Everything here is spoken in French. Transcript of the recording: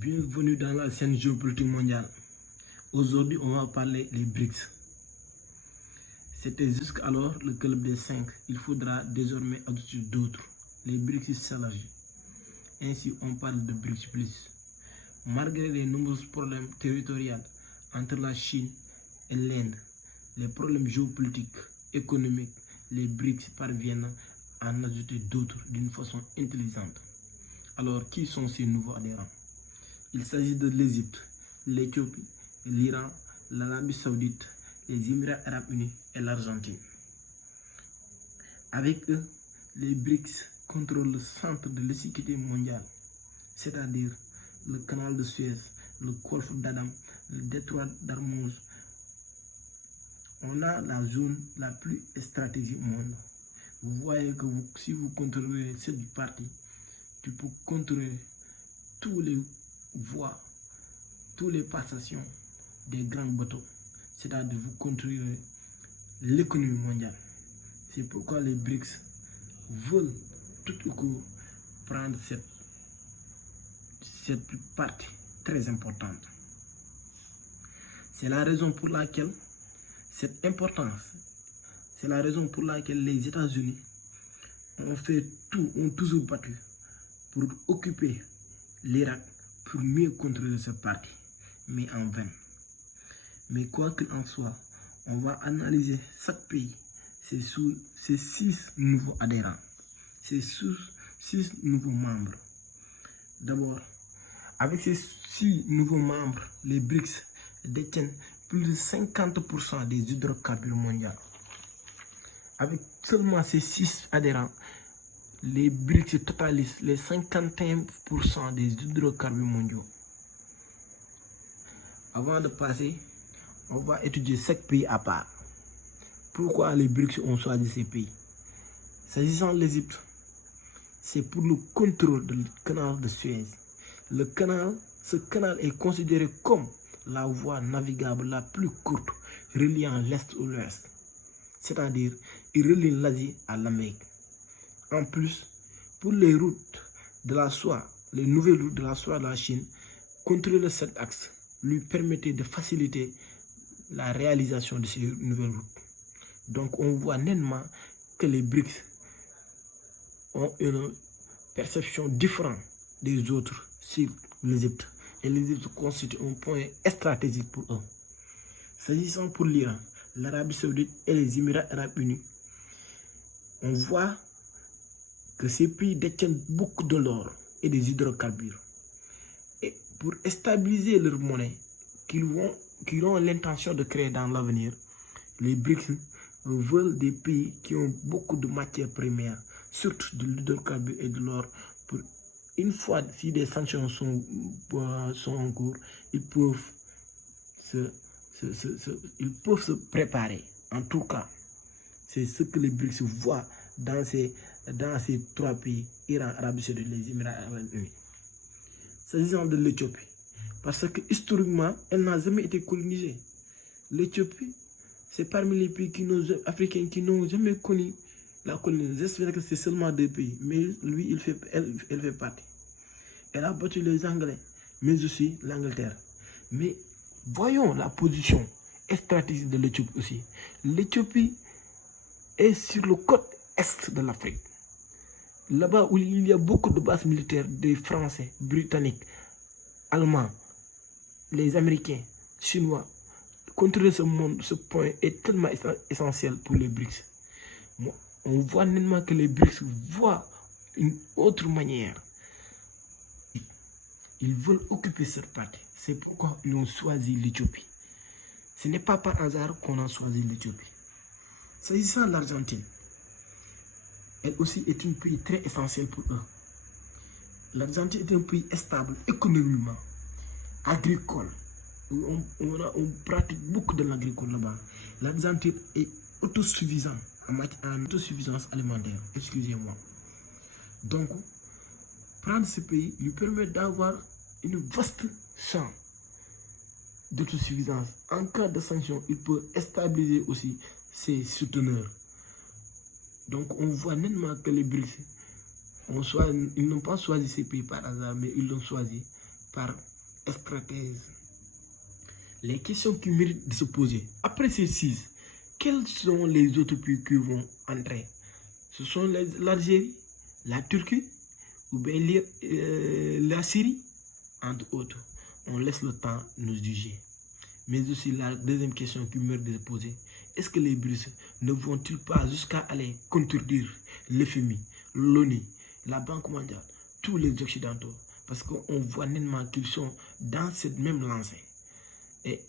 Bienvenue dans la scène géopolitique mondiale. Aujourd'hui, on va parler des BRICS. C'était jusqu'alors le club des 5. Il faudra désormais ajouter d'autres. Les BRICS s'élargissent. Ainsi, on parle de BRICS+. Malgré les nombreux problèmes territoriaux entre la Chine et l'Inde, les problèmes géopolitiques, économiques, les BRICS parviennent à en ajouter d'autres d'une façon intelligente. Alors, qui sont ces nouveaux adhérents? Il s'agit de l'Égypte, l'Éthiopie, l'Iran, l'Arabie Saoudite, les Émirats Arabes Unis et l'Argentine. Avec eux, les BRICS contrôlent le centre de la sécurité mondiale, c'est-à-dire le canal de Suez, le golfe d'Aden, le détroit d'Ormuz. On a la zone la plus stratégique au monde. Vous voyez que si vous contrôlez cette partie, tu peux contrôler tous les voies, toutes les passations des grands bateaux. C'est-à-dire vous contrôlez l'économie mondiale. C'est pourquoi les BRICS veulent tout au court prendre cette partie très importante. C'est la raison pour laquelle cette importance, c'est la raison pour laquelle les États-Unis ont fait tout, ont toujours battu pour occuper l'Irak pour mieux contrôler cette partie, mais en vain. Mais quoi qu'il en soit, on va analyser chaque pays, ces 6 nouveaux adhérents, ces 6 nouveaux membres. D'abord, avec ces 6 nouveaux membres, les BRICS détiennent plus de 50% des hydrocarbures mondiaux. Avec seulement ces 6 adhérents, les BRICS totalisent les 51% des hydrocarbures mondiaux. Avant de passer, on va étudier chaque pays à part. Pourquoi les BRICS ont choisi ces pays? S'agissant de l'Égypte, c'est pour le contrôle du canal de Suez. Ce canal est considéré comme la voie navigable la plus courte reliant l'Est ou l'Ouest. C'est-à-dire, il relie l'Asie à l'Amérique. En plus, pour les routes de la soie, les nouvelles routes de la soie de la Chine, contrôler cet axe lui permettait de faciliter la réalisation de ces nouvelles routes. Donc, on voit nettement que les BRICS ont une perception différente des autres sur l'Égypte. Et l'Égypte constitue un point stratégique pour eux. S'agissant pour l'Iran, l'Arabie Saoudite et les Émirats Arabes Unis, on voit que ces pays détiennent beaucoup de l'or et des hydrocarbures. Et pour stabiliser leur monnaie qu'ils ont l'intention de créer dans l'avenir, les BRICS veulent des pays qui ont beaucoup de matières premières, surtout de l'hydrocarbure et de l'or. Une fois si des sanctions sont en cours, ils peuvent se préparer. En tout cas, c'est ce que les BRICS voient dans ces 3 pays, Iran, Arabie Saoudite, les Émirats Arabes Unis. S'agissant de l'Éthiopie, parce que historiquement, elle n'a jamais été colonisée. L'Éthiopie, c'est parmi les pays africains qui n'ont jamais connu la colonisation. J'espère que c'est seulement 2 pays, mais lui, elle fait partie. Elle a battu les Anglais, mais aussi l'Angleterre. Mais voyons la position stratégique de l'Éthiopie aussi. L'Éthiopie est sur le côté est de l'Afrique. Là-bas où il y a beaucoup de bases militaires des Français, Britanniques, Allemands, les Américains, Chinois. Contrôler ce point est tellement essentiel pour les BRICS. On voit nettement que les BRICS voient une autre manière. Ils veulent occuper cette partie. C'est pourquoi ils ont choisi l'Éthiopie. Ce n'est pas par hasard qu'on a choisi l'Éthiopie. S'agissant de l'Argentine, elle aussi est un pays très essentiel pour eux. L'Argentine est un pays stable économiquement, agricole. On pratique beaucoup de l'agricole là-bas. L'Argentine est autosuffisante en autosuffisance alimentaire. Excusez-moi. Donc, prendre ce pays lui permet d'avoir une vaste champ d'autosuffisance. En cas de sanction, il peut stabiliser aussi ses souteneurs. Donc, on voit nettement que les BRICS, ils n'ont pas choisi ces pays par hasard, mais ils l'ont choisi par stratège. Les questions qui méritent de se poser. Après ces 6, quels sont les autres pays qui vont entrer? Ce sont l'Algérie, la Turquie ou bien la Syrie, entre autres. On laisse le temps nous juger. Mais aussi la deuxième question qui mérite de se poser. Est-ce que les BRICS ne vont-ils pas jusqu'à aller contredire l'FMI, l'ONU, la Banque mondiale, tous les Occidentaux? Parce qu'on voit nettement qu'ils sont dans cette même lancée. Et